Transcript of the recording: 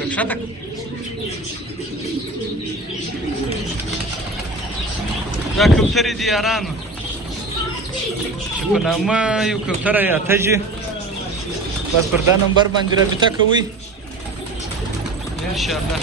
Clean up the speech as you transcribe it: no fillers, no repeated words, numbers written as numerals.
रक्षातक دا کوترې دي یارانو چې په نامه یو کوتره یا تجي بس پر دا نمبر باندې رابطه کوئ انشاءالله